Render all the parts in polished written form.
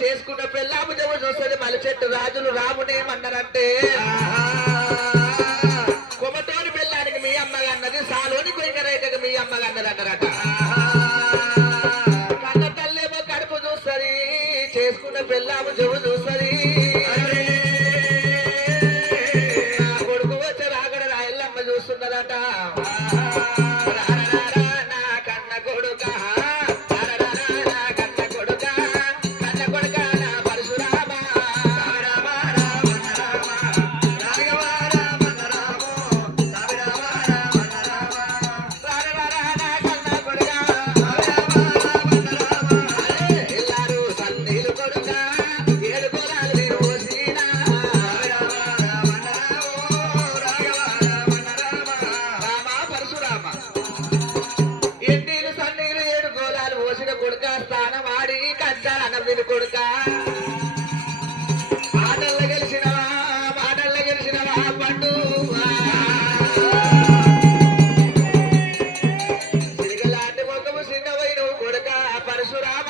చేసుకున్న పెళ్ళాము జమ చూస్తుంది మలి చెట్టు రాజులు రామునేమన్నారంటే కొమ్మతోని పెళ్ళానికి మీ అమ్మగా అన్నది సాలోని కొయ్యరైతే మీ అమ్మగా అన్నది అన్నారట. కన్న తల్లేమో కడుపు చూస్తుంది చేసుకున్న పెళ్ళాము జమ చూస్తుంది కొడుకు వచ్చే రాగడ రాయల్లమ్మ చూస్తున్నదట. కొడుక ఆటల్లో గెలిచినవా మాటల్లో గెలిచినవా పండు సిరిగలాంటి మొక్కము చిన్నవైన కొడుక పరశురామ.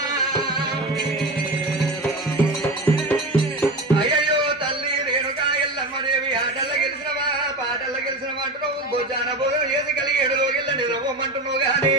అయ్యయ్యో తల్లి రేణుకా ఎల్లమ్మదేవి ఆటల్లో గెలిచినవా పాటల్లో గెలిచినవా అంటున్నావు. భోజన భోజనం చేసి కలిగి ఎడులోగిల్ల నిలవమంటున్నావు గాని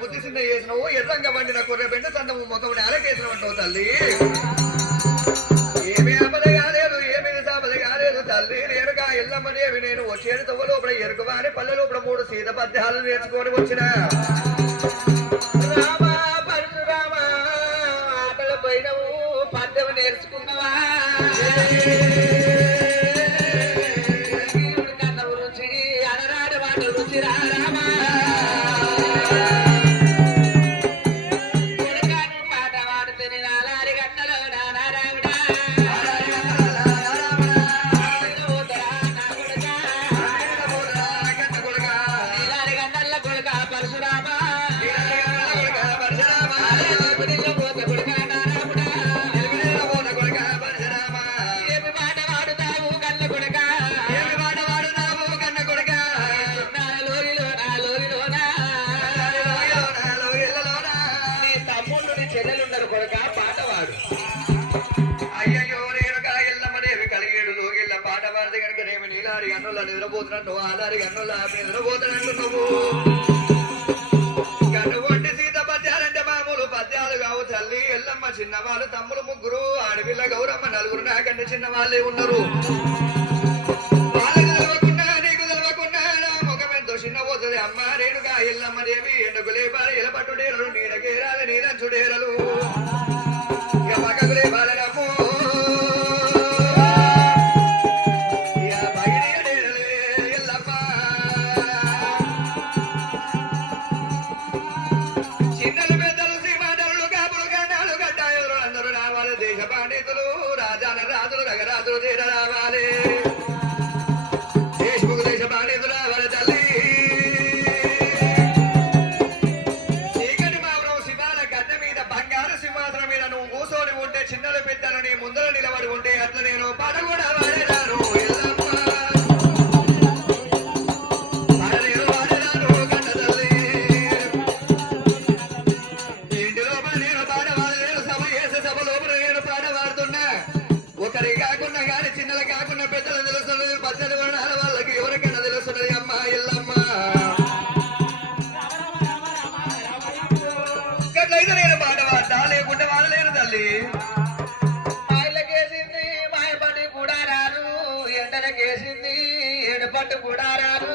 బుద్ధి చిన్న చేసినవు ఎర్రంగా వండిన కొర్రె బెండ తండము ముఖం నేలకేసిన అంటావు తల్లి. ఏమీ ఆపద కాలేదు ఏమీ సాపద కాలేదు తల్లి నేరుగా ఎల్లమ్మనేవి నేను వచ్చేది తవ్వ లోపల ఎరుకువారి పల్లె లోపల 3 సీత పద్యాలు నేర్చుకొని వచ్చిన రామా పరశురామా ఆటల పోయినవు పద్యం నేర్చుకున్నవా కన్న రుచి అనరాడు మాట రుచి రామా నిద్రపోతున్నట్టు ఆధారి గన్నుల నిద్రపోతున్నట్టు నువ్వు గన్నుగొంటి సీత పద్యాలంటే మామూలు పద్యాలు కావు తల్లి. ఎల్లమ్మ చిన్నవాళ్ళు తమ్ములు 3 ఆడపిల్ల గౌరమ్మ 4 నాకంటే చిన్న వాళ్ళే ఉన్నారు. వాళ్ళకి తెలవకుండా నీకు తెలవకుండా నా ముఖం ఎంతో చిన్న పోతుంది అమ్మ రేణుగా ఎల్లమ్మ దేవి ఎండకులే బాల ఎల పట్టుడేరలు నీడకేరాలి నీరంచుడేరలు ఇక పక్కకులే బాలనమ్మో రాజులు తీర రావాలి దేశముకు దేశ బాణితులు రావాలి తల్లి. చీకటి మావరం శివాల గడ్డ మీద బంగారు సింహాసనం మీద నువ్వు కూర్చొని ఉంటే చిన్నలు పెద్దలు నీ ముందర నిలబడి ఉంటే అట్లా నేను పాట కూడా వాడేదాను కన్న తల్లి. ఇంటి లోపల నేను పాట వాడలేను సభ చేసే సభ లోపల నేను పాట వాడుతున్నా. ఒకరి కాకుండా కానీ చిన్నలు కాకుండా పెద్దలు తెలుస్తున్నది 18 వర్ణాల వాళ్ళకి ఎవరికైనా తెలుస్తున్నది అమ్మ ఎల్లమ్మ. గట్లయితే నేను పాట వాడతా లేకుంటే వాడలేను తల్లి. మాయలకేసింది మాయపడి కూడా రాదు ఎండలకేసింది ఎడపట్టు కూడా రాదు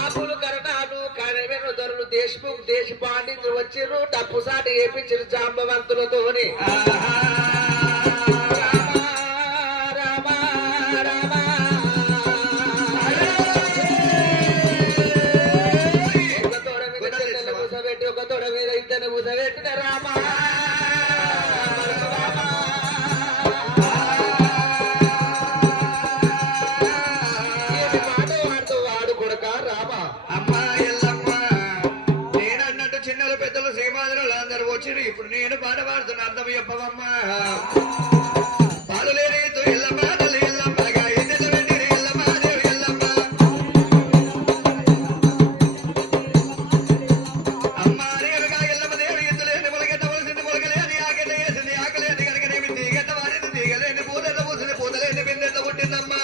ఆపులు కరణాలు కనవెను దొరలు దేశ పాండితులు వచ్చిర్రు డప్పు సాటి ఏపించిన జాంబవంతులతోని ఒక తొడ మీద ఇద్దరు ముసబెట్టిన రామా పాట వాడుతూ వాడు కొడక రామా. అమ్మ ఎల్లమ్మ నేనన్నట్టు చిన్నలు పెద్దలు శ్రీమాదులు అందరు వచ్చిరు ఇప్పుడు నేను పాట పాడుతున్న అర్థం చెప్పవమ్మా పాలు లేని ఎల్లమ్మ తల్లి ఎల్లమ్మగా ఎన్నెల వెండిరి ఎల్లమ్మ దేవి ఎల్లమ్మ అమ్మ రేలుగా ఎల్లమ్మ దేవి ఎత్తులేని మొలగెట్ట వలసింది మొలగలేని ఆకెట్ట వేసింది ఆకలేని కనుకనేమి తీగెట్ట వారింది తీగలేని పూలెట్ట పూసింది పూతలేని బిందెట్ట పుట్టిందమ్మా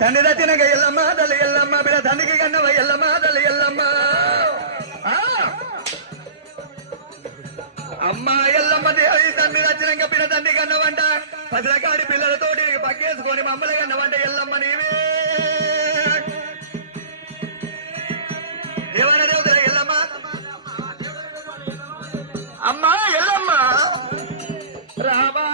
తండ్రి రచనగ ఎల్లమ్మ తల్లి ఎల్లమ్మ బిడ తండ్రికి కన్నవ ఎల్లమ్మ తల్లి ఎల్లమ్మ అమ్మ ఎల్లమ్మ దేవి తండ్రి రచనక బిడ తండ్రి కన్నవంట పసిలకాడి పిల్లలతోటి పక్కేసుకొని మమ్మల్ని కన్నవంట ఎల్లమ్మ నీవే దేవన దేవతల ఎల్లమ్మ అమ్మ ఎల్లమ్మ రామా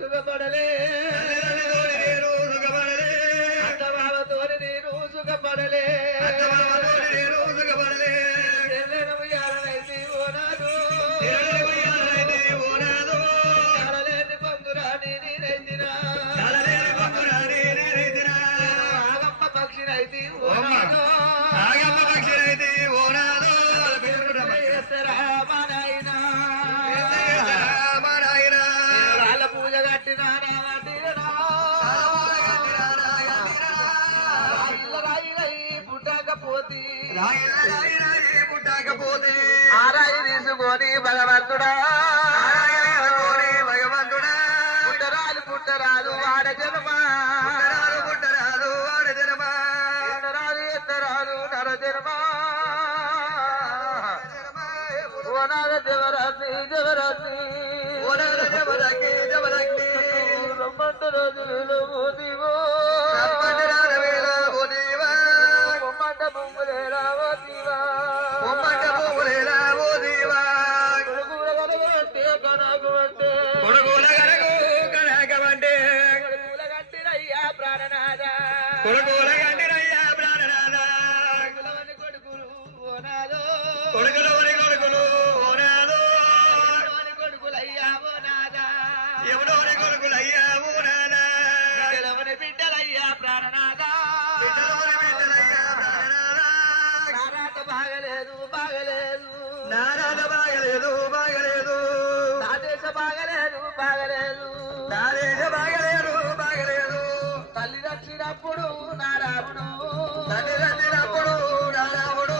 సుఖపడలే ఎత్తుకొని భగవంతుడా భగవంతుడా పుట్టరాలు పుట్టరాలు వాడ జన్మా పుట్టరాదు వాడ జనమా ఎత్తరాలు ఎత్తరాలు నర జన్మా ఓనాద జవరాత్రి జవరాత్రి ఓనాల జబలకి జబలకి రమ్మంట రోజులు ఓదివో రప్పటిరాల వేళ ఓ దేవా బొమ్మంట బొమ్మలేరా ఓదివా బొమ్మంట పువ్వులేలా ఓ దేవా కొడుకుల కనగంటే కనగంటే కొడుకుల గనగు కనకమంటే కొడుకుల గంటిరయ్యా ప్రాణనాథా కొడుకుల గంటిరయ్యా ప్రాణనాథా కొడుకులవని కొడుకులు ఓనాదో కొడుకులోని కొడుకులు ఓనాదో కొడుకులవని కొడుకులయ్యా ఓనాదా ఎవడోని కొడుకులయ్యా ఊనాదా బిడ్డలవని బిడ్డలయ్యా ప్రాణనాథా బిడ్డలోని బిడ్డలయ్యా ప్రాణనాథా నారాట బాగలేదు బాగలేదు నారాధ బాగలేదు బాగలేదు నా దేశ బాగలేదు బాగలేదు నా దేశ బాగలేదు బాగలేదు తల్లి దక్షిణప్పుడు నారాముడు తల్లి తల్లినప్పుడు నారాముడు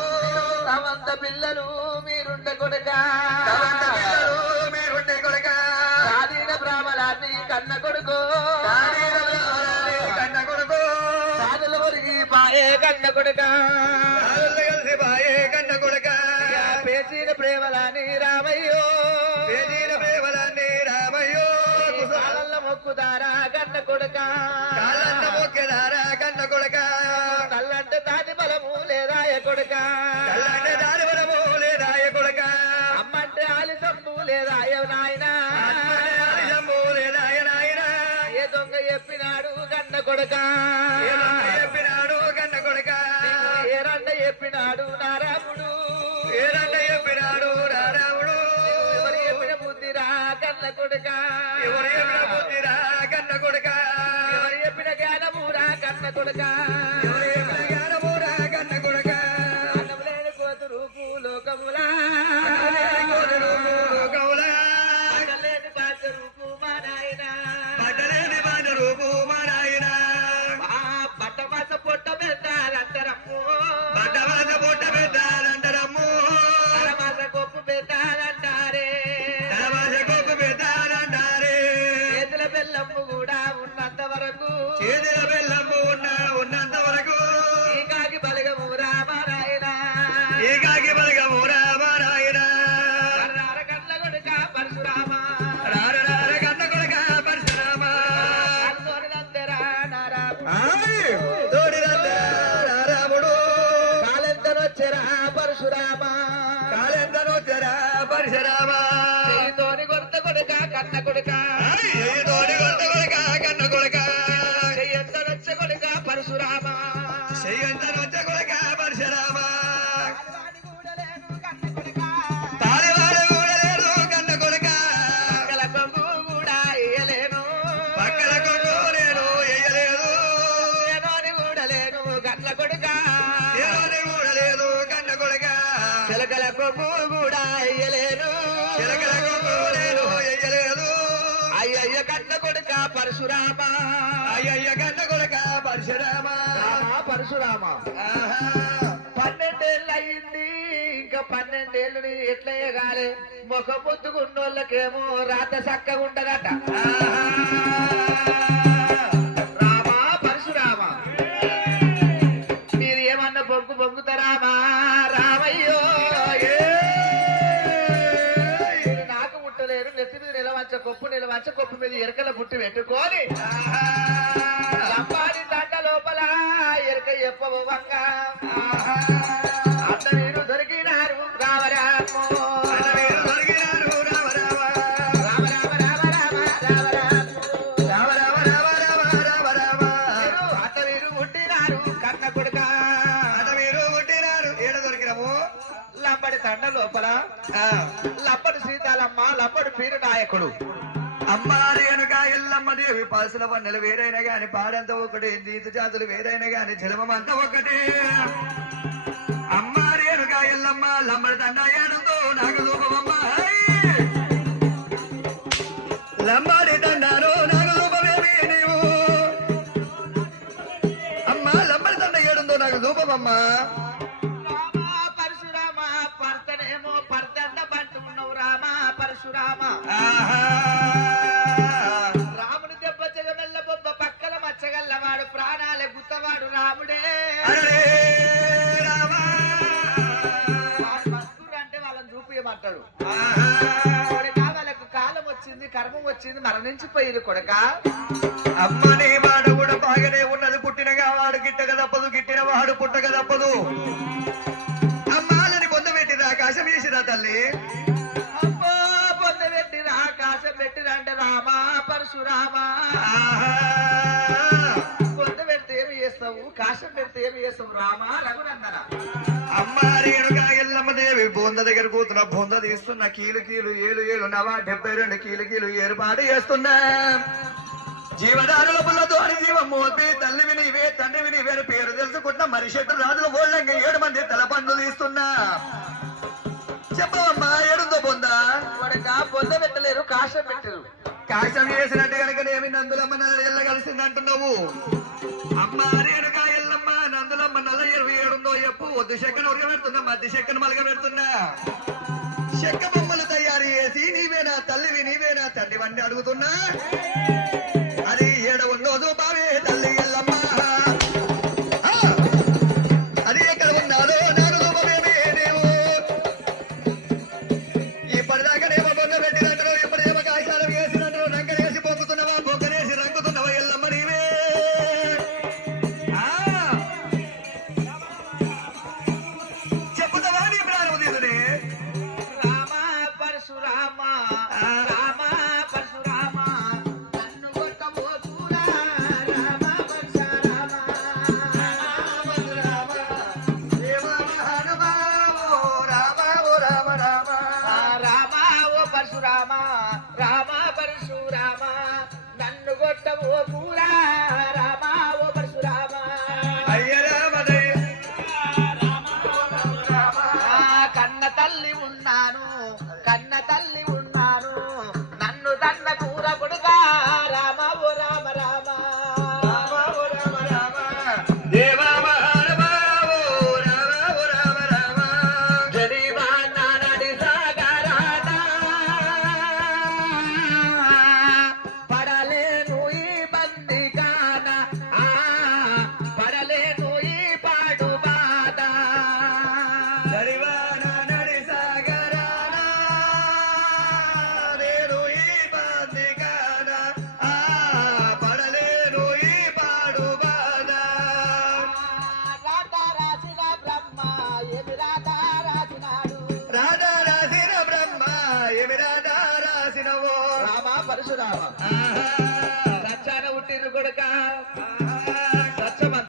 సమంత పిల్లలు మీరుండ కొడుక తమంత పిల్లలు మీరుండే కొడుక స్వాధీన బ్రాహ్మణాన్ని కన్న కొడుకు సాధీన బ్రాహ్మణాన్ని కన్న కొడుకు సాధుల ఒరిగి పాయే కన్న కొడుక సాధులు కలిసి బాయే కన్న కొడుక పేచిన ప్రేమలాని రామయ్యో పేదీన ప్రేమలన్నీ రామయ్యో కాళ్ళ మొక్కుదారా కన్న కొడుక కాళ్ళన్న మొక్కెదారా కన్న కొడుక కళ్ళంటే దాని బలము లేదా కొడుక కళ్ళంటే దారి బలము లేదాయ కొడుక అమ్మంటే ఆలిసంబు లేదా నాయన జమ్ము లేదాయ నాయన ఏ దొంగ చెప్పినాడు కన్న కొడుక చెప్పినాడు కన్న కొడుక ఏ రండ చెప్పినాడు నారాముడు ఏరంట చెప్పినాడు రారాముడు ఎవరు చెప్పిన బుద్ధిరా కన్న కొడుక ఎవరు చెప్పిన బుద్ధిరా కన్న కొడుక ఎవరు చెప్పిన జ్ఞానమురా కన్న కొడుక ఎవరు చెప్పిన జ్ఞానమురా కన్న కొడుక అన్నం లేని కోతురు భూలోకములా కౌలా లేని బాధ్య రూపు మా నాయన పట్టలేని బాధ రూపు మా నాయన బట్ట మాస పొట్ట పెట్టాలంటారమ్ము పట్టవలస పొట్ట పెట్టాలంటారమ్ము మాస గొప్ప పెట్టాలంటారే తలవాస కొప్పు పెట్టాలంటారే చేతుల బెల్లమ్ము కూడా ఉన్నంత వరకు చేతుల బెల్లమ్ము ఉన్నంత వరకు ఈ కాకి బలగము రామారాయణ ఏకాకి బలగము రామ నాయన కళ్ళ కొడుక పరశురామ రార రార కన్న కొడుక పరశురామ తోడినంతరా నారాము రాముడు కాలెంతనొచ్చరా పరశురామ కాలెంతనొచ్చరా పరశురామ తోని కొత్త కొడుక కన్న కొడుక తోడి కొత్త కొడుక కన్న కొడుక చెయ్యంతనొచ్చ కొడుక పరశురామ చెయ్యంతనొచ్చ కొడుక పరశురామ కాలువాని కూడలేను కన్న కొడుక తాళివాడు కూడా లేదు కన్న కొడుక పక్కల కొంగు కూడా వేయలేను పక్కన కొడుకు నేను ఎయ్యలేదు ఏనోని కూడలేను కన్న కొడుక ఏమని కూడా లేదు కన్న కొడుక చిలకల కొంగు కూడా వేయలేను చిలకల కొడుకు నేను ఎయ్యలేదు అయ్యయ్య కన్న కొడుక పరశురామ అయ్యయ్య కన్న కొడుక పరశురామ పరశురామ ఆహా 12 ఏళ్ళు అయింది ఇంకా 12 ఏళ్ళు నీ ఎట్లా ఎగాలి ముఖం పొత్తుకున్నోళ్ళకేమో రాత చక్కగా ఉండదట రామా పరశురామ మీరు ఏమన్నా బొంగు బొంగుతారామా రామయ్యో మీరు నాకు ముట్టలేరు నెత్తి మీద నిలవంచ కొప్పు మీద ఎరకల పుట్టి పెట్టుకొని లంబాడి దండ లోపల ఎరక చెప్పవు వంగ అంత మీరు దొరికినారు రామరామో దొరికినారు రామ రామ రామ రామ రామ రామ రామ రామ రామ రామ రామ రామ రామ మీరు అంత మీరు పుట్టినారు కన్న కొడుక అట మీరు పుట్టినారు ఏడ దొరికినాము లంబడి దండ లోపల లప్పటి సీతాలమ్మ లప్పటి పీరు నాయకుడు అమ్మారి కనుక ఎల్లమ్మ దేవి పాసుల వన్నెలు వేరైనా గాని పాడంత ఒకటి జీత జాతులు వేరైనా గాని జలమంతా ఒకటి అమ్మారి కనుక ఎల్లమ్మ లమ్మడి దండ ఏడంతో నాకు రూపమమ్మ లమ్మడి దండారు నాకు రూపమేమి నీవు అమ్మ లమ్మడి దండ ఏడంతో నాకు రూపమమ్మ పరశురామ పర్తనేమో పర్తండ పట్టుకున్న అంటాడు ఆహా. కొడుకా వాళ్ళకు కాలం వచ్చింది కర్మం వచ్చింది మరణించిపోయింది కొడుక అమ్మ నీ మాట కూడా బాగానే ఉన్నది. పుట్టినగా వాడు గిట్టక తప్పదు, గిట్టిన వాడు పుట్టక తప్పదు. అమ్మాలని పొందబెట్టిన ఆకాశం చేసిరా తల్లి. అమ్మో పొంద పెట్టిన ఆకాశం పెట్టిన అంటే రామా పరశురామా ఆహా. పొంద పెడితే ఏమి చేస్తావు కాశం పెడితే ఏమి చేస్తావు రామా రఘునందన అమ్మ రేణుగా ఎల్లమ్మ దేవి బొంద దగ్గర కూతున్న బొంద తీస్తున్న కీలు కీలు ఏలు ఏలు నవా 72 కీలు కీలు ఏర్పాటు చేస్తున్నా. జీవదారుల పుల్లతోని జీవం మోపి తల్లివి నీవే తండ్రివి నీవే అని పేరు తెలుసుకుంటున్న మరిషెట్టు రాజుల ఓళ్ళంగా 7 మంది తల పండ్లు తీస్తున్నా. చెప్పవమ్మా ఏడుందో బొంద. కొడుక పొంద పెట్టలేరు కాశం పెట్టరు కాశం చేసినట్టు కనుక ఏమి నందులమ్మ నల్ల ఎల్ల కలిసింది అంటున్నావు. అమ్మ రేణుగా ఎల్లమ్మ నందులమ్మ నల్ల 27 చెప్పు. వద్దు చెక్కను ఉరగబెడుతున్నా, మధ్య చెక్కను మలగబెడుతున్నా. చెక్క బొమ్మలు తయారు చేసి నీవేనా తల్లివి నీవేనా తండ్రివన్నీ అడుగుతున్నా.